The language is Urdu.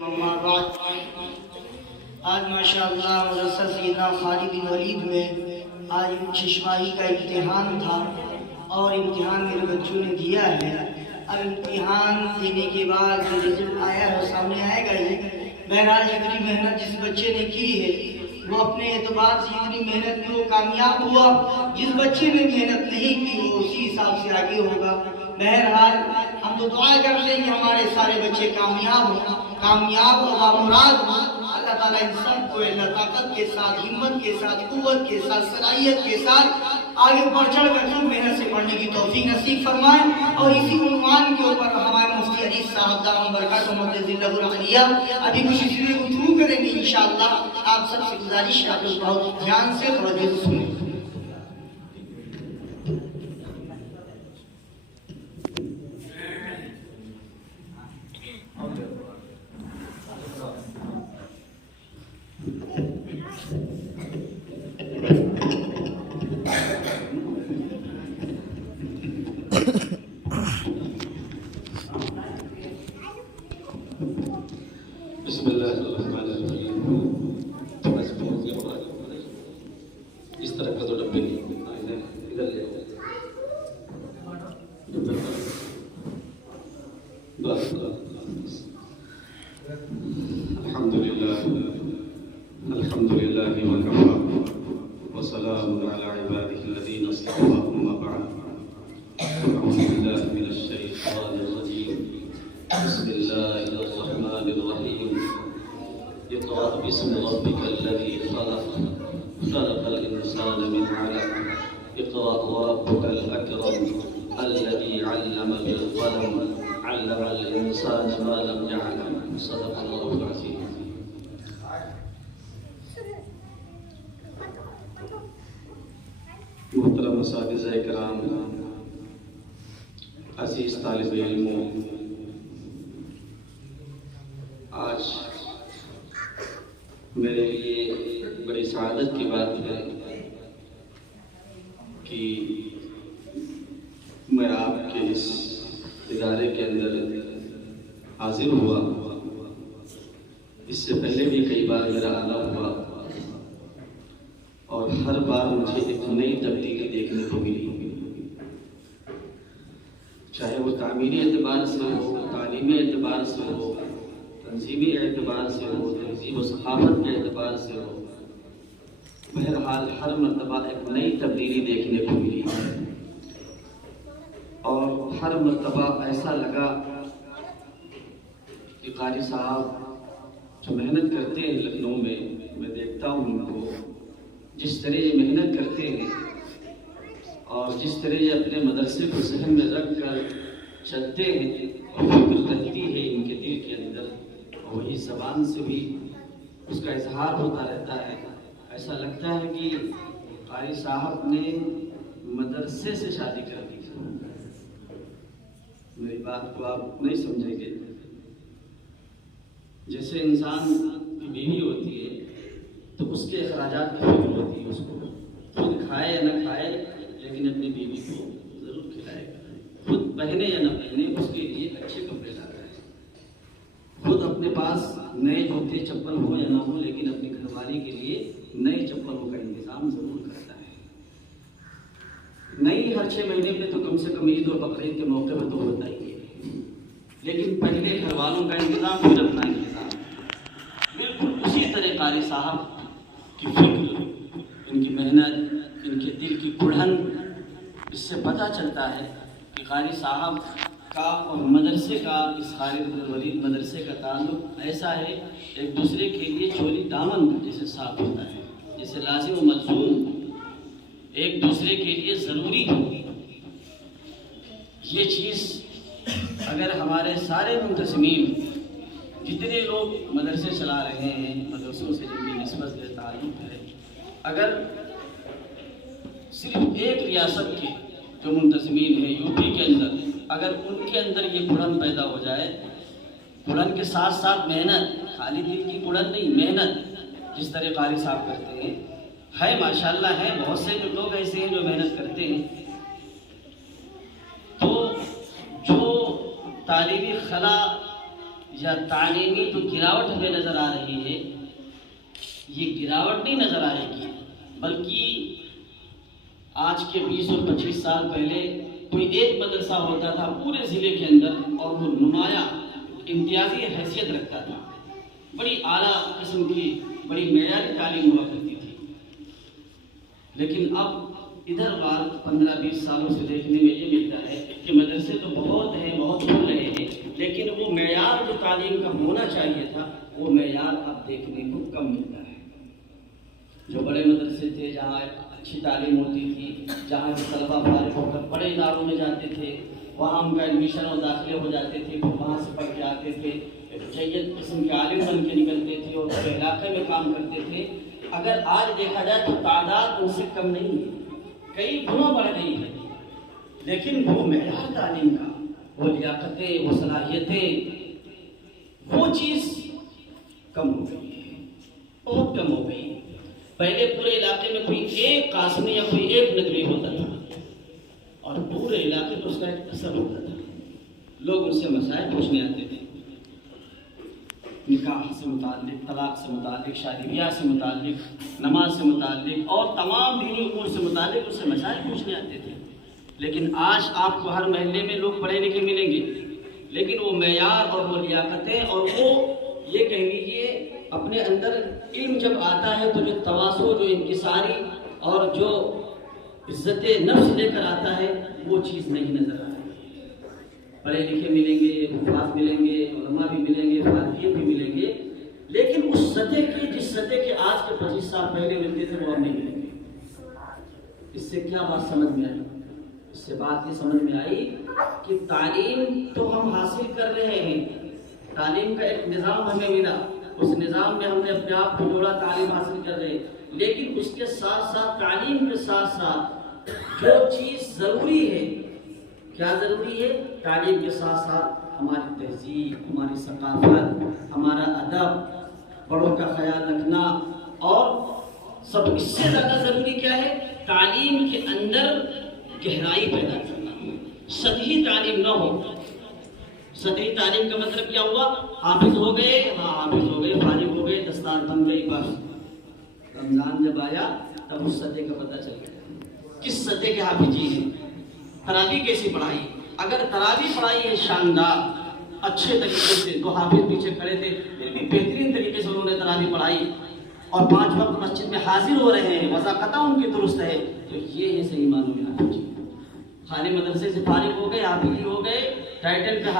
اما بعد، آج ماشاءاللہ مدرسہ سیدنا خالد بن ولید میں آج ششماہی کا امتحان تھا اور امتحان میرے بچوں نے دیا ہے۔ اب امتحان دینے کے بعد جو رزلٹ آیا ہے وہ سامنے آئے گا ہی۔ بہرحال جتنی محنت جس بچے نے کی ہے وہ اپنے اعتبار سے جتنی محنت میں وہ کامیاب ہوا، جس بچے نے محنت نہیں کی وہ اسی حساب سے آگے ہوگا۔ بہرحال ہم تو دعا کرتے ہیں کہ ہمارے سارے بچے کامیاب ہوں، کامیاب اور مراد ہوں۔ اللہ تعالیٰ ان سب کو اللہ طاقت کے ساتھ، ہمت کے ساتھ، قوت کے ساتھ، صلاحیت کے ساتھ آگے بڑھ چڑھ کر خوب محنت سے پڑھنے کی توفیق نصیب فرمائے۔ اور اسی عنوان کے اوپر ہمارے مفتی عزیز صاحب دامن برکاتہ ذلہ العالیہ ابھی کچھ چیزیں گفتگو کریں گے انشاءاللہ۔ آپ سب سے گزارش ہے آپ لوگ بہت دھیان سے توجہ سے سنیں۔ بسم اللہ الرحمن الرحیم۔ اس طرح کا تو ڈبے ادھر لے الحمد للہ وکفی وسلام علی عبادہ الذین اصطفی اما بعد اعوذ باللہ من الشیطان الرجیم بسم اللہ الرحمن الرحیم اقرأ باسم ربک الذی خلق خلق الانسان من علق اقرأ وربک الاکرم الذی علم بالقلم علم الانسان ما لم يعلم صدق اللہ العظیم۔ محترم اساتذہ کرام، عزیز طالب علموں، آج میرے لیے بڑی سعادت کی بات ہے کہ میں آپ کے اس ادارے کے اندر حاضر ہوا۔ اس سے پہلے بھی کئی بار میرا آنا ہوا اور ہر بار مجھے ایک نئی تبدیلی دیکھنے کو ملی، چاہے وہ تعمیری اعتبار سے ہو، تعلیمی اعتبار سے ہو، تنظیمی اعتبار سے ہو، تہذیب و ثقافت کے اعتبار سے ہو۔ بہرحال ہر مرتبہ ایک نئی تبدیلی دیکھنے کو ملی اور ہر مرتبہ ایسا لگا کہ قاری صاحب جو محنت کرتے ہیں لکھنؤ میں دیکھتا ہوں ان کو، جس طرح یہ محنت کرتے ہیں اور جس طرح یہ اپنے مدرسے کو ذہن میں رکھ کر چلتے ہیں اور فکر رہتی ہے ان کے دل کے اندر، وہی زبان سے بھی اس کا اظہار ہوتا رہتا ہے۔ ایسا لگتا ہے کہ قاری صاحب نے مدرسے سے شادی کر دی۔ میری بات کو آپ نہیں سمجھیں گے، جیسے انسان کی بیوی ہوتی ہے تو اس کے اخراجات کی فکر ہوتی ہے، اس کو خود کھائے یا نہ کھائے لیکن اپنی بیوی کو ضرور کھلائے گا، خود پہنے یا نہ پہنے اس کے لیے اچھے کپڑے لاتا ہے، خود اپنے پاس نئے جوتے چپل ہو یا نہ ہو لیکن اپنی گھر والی کے لیے نئے چپلوں کا انتظام ضرور کرتا ہے۔ نئی ہر 6 مہینے پہ تو کم سے کم عید اور بقرعید کے موقع پہ تو ہوتا ہی ہے، لیکن پہلے گھر والوں کا انتظام پھر اپنا انتظام۔ بالکل اسی طرح قاری صاحب کی فکر، ان کی محنت، ان کے دل کی کڑھن، اس سے پتہ چلتا ہے کہ قاری صاحب کا اور مدرسے کا، اس خالد بن ولید مدرسے کا تعلق ایسا ہے ایک دوسرے کے لیے چولی دامن جیسے صاف ہوتا ہے، جیسے لازم و ملزوم ایک دوسرے کے لیے ضروری ہے۔ یہ چیز اگر ہمارے سارے منتظمین جتنے لوگ مدرسے چلا رہے ہیں، مدرسوں سے جن کی نسبت ہے، تعلق ہے، اگر صرف ایک ریاست کے جو منتظمین ہیں یو پی کے اندر، اگر ان کے اندر یہ کڑھن پیدا ہو جائے، کڑھن کے ساتھ ساتھ محنت، خالی دل کی کڑھن نہیں، محنت جس طرح قاری صاحب کرتے ہیں، ہے ماشاءاللہ ہے بہت سے جو لوگ ایسے ہیں جو محنت کرتے ہیں، تو جو تعلیمی خلا یا تعلیمی جو گراوٹ ہمیں نظر آ رہی ہے، یہ گراوٹ نہیں نظر آئے گی، بلکہ آج کے 20 اور 25 سال پہلے کوئی ایک مدرسہ ہوتا تھا پورے ضلع کے اندر اور وہ نمایاں امتیازی حیثیت رکھتا تھا، بڑی اعلیٰ قسم کی بڑی معیاری تعلیم ہوا کرتی تھی۔ لیکن اب ادھر بار 15-20 سالوں سے دیکھنے میں یہ ملتا ہے کہ مدرسے تو بہت ہیں، بہت کھل رہے ہیں، لیکن وہ معیار جو تعلیم کا ہونا چاہیے تھا وہ معیار اب دیکھنے کو کم ملتا ہے۔ جو بڑے مدرسے تھے جہاں اچھی تعلیم ہوتی تھی، جہاں کے طلبہ فارغ ہو کر بڑے اداروں میں جاتے تھے، وہاں ان کا ایڈمیشن اور داخلے ہو جاتے تھے، پھر وہاں سے پڑھ کے آتے تھے، جید قسم کے عالم بن کے نکلتے تھے اور اس علاقے میں کام کرتے تھے۔ اگر آج دیکھا جائے تو تعداد ان سے کم نہیں ہے، کئی گنا بڑھ گئی ہے، لیکن وہ معیار تعلیم کا، وہ لیاقتیں، وہ صلاحیتیں، وہ چیز کم ہو گئی ہے، بہت کم ہو گئی ہے۔ پہلے پورے علاقے میں کوئی ایک قاسمی یا کوئی ایک ندوی ہوتا تھا اور پورے علاقے پر اس کا ایک اثر ہوتا تھا، لوگ ان سے مسائل پوچھنے آتے تھے، نکاح سے متعلق، طلاق سے متعلق، شادی بیاہ سے متعلق، نماز سے متعلق اور تمام دینی امور سے متعلق اس سے مسائل پوچھنے آتے تھے۔ لیکن آج آپ کو ہر محلے میں لوگ پڑھے لکھے ملیں گے، لیکن وہ معیار اور وہ لیاقتیں اور وہ یہ کہہ لیجیے اپنے اندر علم جب آتا ہے تو جو تواضع، جو انکساری اور جو عزت نفس لے کر آتا ہے وہ چیز نہیں نظر آتی۔ پڑھے لکھے ملیں گے، حفاظ ملیں گے، علماء بھی ملیں گے، فارغین بھی ملیں گے، لیکن اس سطح کے جس سطح کے آج کے 25 سال پہلے ملتے تھے وہ اب نہیں ملیں گے۔ اس سے کیا بات سمجھ میں آئی؟ اس سے بات یہ سمجھ میں آئی کہ تعلیم تو ہم حاصل کر رہے ہیں، تعلیم کا ایک نظام ہمیں ملا، اس نظام میں ہم نے اپنے آپ کو جوڑا، تعلیم حاصل کر رہے ہیں، لیکن اس کے ساتھ ساتھ تعلیم کے ساتھ ساتھ جو چیز ضروری ہے، کیا ضروری ہے؟ تعلیم کے ساتھ ساتھ ہماری تہذیب، ہماری ثقافت، ہمارا ادب، بڑوں کا خیال رکھنا، اور سب اس سے زیادہ ضروری کیا ہے؟ تعلیم کے اندر گہرائی پیدا کرنا، سطحی تعلیم نہ ہو۔ سطحی تعلیم کا مطلب کیا ہوا؟ حافظ ہو گئے، ہاں حافظ ہو گئے، فارغ ہو گئے، دستار بن گئی، بس رمضان جب آیا تب اس سطح کا پتہ چل گیا کس سطح کے حافظ جی ہیں۔ تراویح کیسی پڑھائی؟ اگر تراویح پڑھائی ہے شاندار اچھے طریقے سے، تو حافظ پیچھے کھڑے تھے پھر بھی بہترین طریقے سے انہوں نے تراویح پڑھائی اور 5 وقت مسجد میں حاضر ہو رہے ہیں، وضاقتہ ان کی درست ہے، تو یہ ہے صحیح معنوں میں حافظ جی۔ خالی مدرسے سے فارغ ہو گئے، حافظ ہو گئے، ٹائٹل پہ